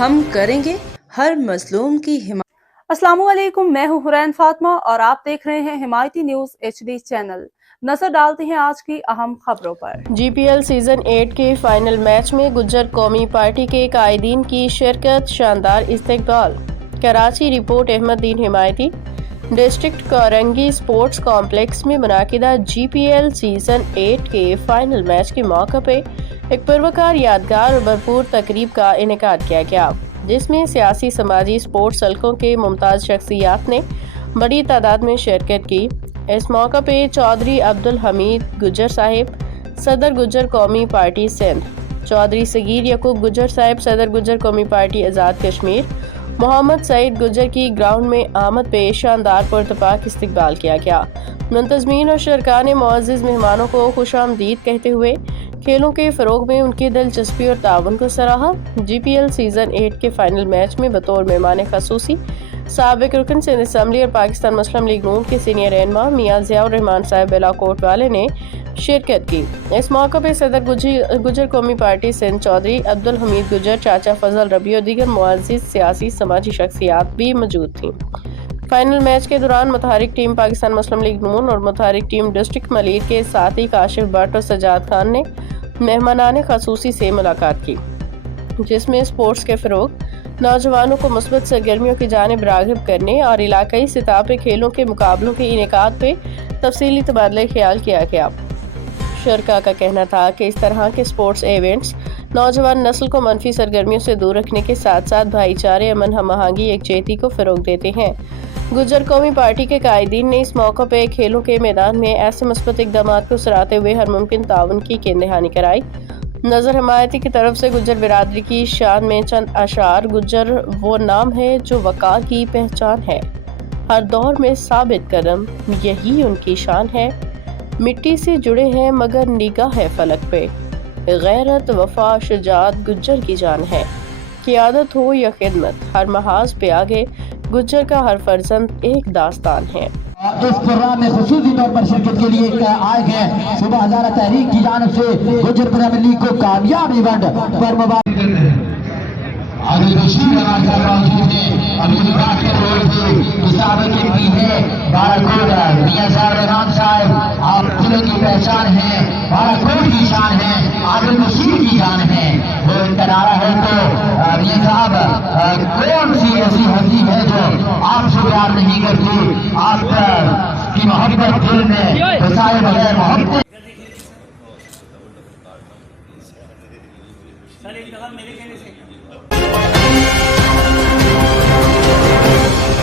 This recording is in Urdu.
ہم کریں گے ہر مظلوم کی حمایت۔ السلام علیکم، میں ہوں حرین فاطمہ اور آپ دیکھ رہے ہیں حمایتی نیوز HD چینل۔ نظر ڈالتے ہیں آج کی اہم خبروں پر۔ GPL سیزن 8 کے فائنل میچ میں گجر قومی پارٹی کے قائدین کی شرکت، شاندار استقبال۔ کراچی رپورٹ احمد دین حمایتی۔ ڈسٹرکٹ کورنگی سپورٹس کمپلیکس میں منعقدہ GPL سیزن 8 کے فائنل میچ کے موقع پہ ایک پروکار، یادگار اور بھرپور تقریب کا انعقاد کیا گیا، جس میں سیاسی، سماجی، سپورٹس حلقوں کے ممتاز شخصیات نے بڑی تعداد میں شرکت کی۔ اس موقع پہ چودھری عبدالحمید گجر صاحب، صدر گجر قومی پارٹی سندھ، چودھری صغیر یعقوب گجر صاحب، صدر گجر قومی پارٹی آزاد کشمیر، محمد سعید گجر کی گراؤنڈ میں آمد پہ شاندار پرتپاک استقبال کیا گیا۔ منتظمین اور شرکاء نے معزز مہمانوں کو خوش آمدید کہتے ہوئے کھیلوں کے فروغ میں ان کی دلچسپی اور تعاون کو سراہا۔ GPL سیزن 8 کے فائنل میچ میں بطور مہمان خصوصی سابق رکن سندھ اسمبلی اور پاکستان مسلم لیگ نون کے سینئر رہنما میاں ضیاء الرحمان صاحب بلا کوٹ والے نے شرکت کی۔ اس موقع پہ صدر گجر قومی پارٹی سندھ چودھری عبدالحمید گجر، چاچا فضل ربیع اور دیگر معزز سیاسی سماجی شخصیات بھی موجود تھیں۔ فائنل میچ کے دوران متحرک ٹیم پاکستان مسلم لیگ نون اور متحرک ٹیم ڈسٹرکٹ ملیر کے ساتھی کاشف بٹ اور سجاد خان نے مہمانان خصوصی سے ملاقات کی، جس میں سپورٹس کے فروغ، نوجوانوں کو مثبت سرگرمیوں کی جانب راغب کرنے اور علاقائی سطح پہ کھیلوں کے مقابلوں کے انعقاد پہ تفصیلی تبادلہ خیال کیا گیا۔ شرکاء کا کہنا تھا کہ اس طرح کے سپورٹس ایونٹس نوجوان نسل کو منفی سرگرمیوں سے دور رکھنے کے ساتھ ساتھ بھائی چارے، امن، ہم آہنگی، یکجہتی کو فروغ دیتے ہیں۔ گجر قومی پارٹی کے قائدین نے اس موقع پہ کھیلوں کے میدان میں ایسے مثبت اقدامات کو سراہتے ہوئے ہر ممکن تعاون کی یقین دہانی کرائی۔ نظر حمایتی کی طرف سے گجر برادری کی شان میں چند اشعار۔ گجر وہ نام ہے جو وقار کی پہچان ہے، ہر دور میں ثابت قدم، یہی ان کی شان ہے۔ مٹی سے جڑے ہیں مگر نگاہ ہے فلک پہ، غیرت، وفا، شجاعت گجر کی جان ہے۔ قیادت ہو یا خدمت، ہر محاذ پہ آگے گجر کا ہر فرزند ایک داستان ہے۔ اس پروگرام میں خصوصی طور پر شرکت کے لیے آئے ہیں صوبہ ہزارہ تحریک کی جانب سے گجر پریمیئر لیگ کو کامیاب ایونٹ پر مبارک آگے تشریف لگا کر موجود ہیں ابھی بات کر رہے تھے مسابقے کے بھی ہے باراکوٹ میاں ضیاء الرحمان صاحب، آپ ضلع کی پہچان ہے، باراکوٹ کی شان ہے، عادل بشیر کی جان ہے۔ وہ ان کا نعرہ ہے تو میاں صاحب کون سی ایسی ہستی ہے جو آپ سے پیار نہیں کرتی، آپ کی محبت دل میں بسائے بغیر محبت سر ایک دفعہ میرے کہنے سے